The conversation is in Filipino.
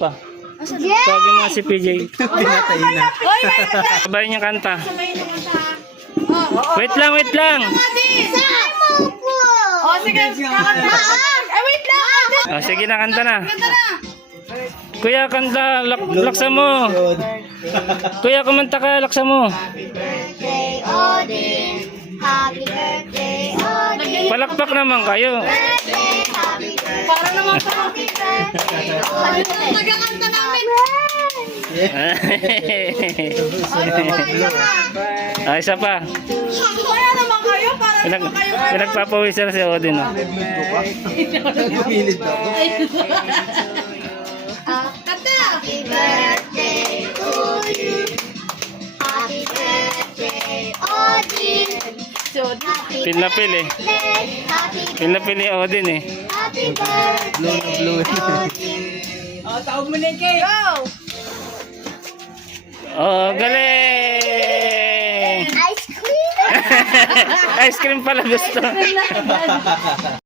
Pa. Tawagin mo si PJ. Pinatay na. Sabay niya kanta. Wait lang, wait lang. Oh, sige. Ay, wait lang. Oh, sige na, kanta na. Kuya, kanta. Laksa mo. Kuya, kumanta ka. Laksa mo. Birthday, Odin. Happy birthday, Odin. Palakpak naman kayo. Birthday, happy birthday. Para naman pa. Happy birthday, Odin. Nagkakanta namin. Ah, isa pa. Kaya naman kayo. Para naman kayo. Pinagpapawis na si Odin. Oh. Nagpilid ako. Kanta. Happy birthday to you. Happy birthday, Odin. Happy Pil na pil eh. birthday, happy Pil na pil ni Odin eh. happy birthday, Odin. Oh, taog mo na yung cake. Go. Oh, galing! Ice cream. Ice cream pala gusto.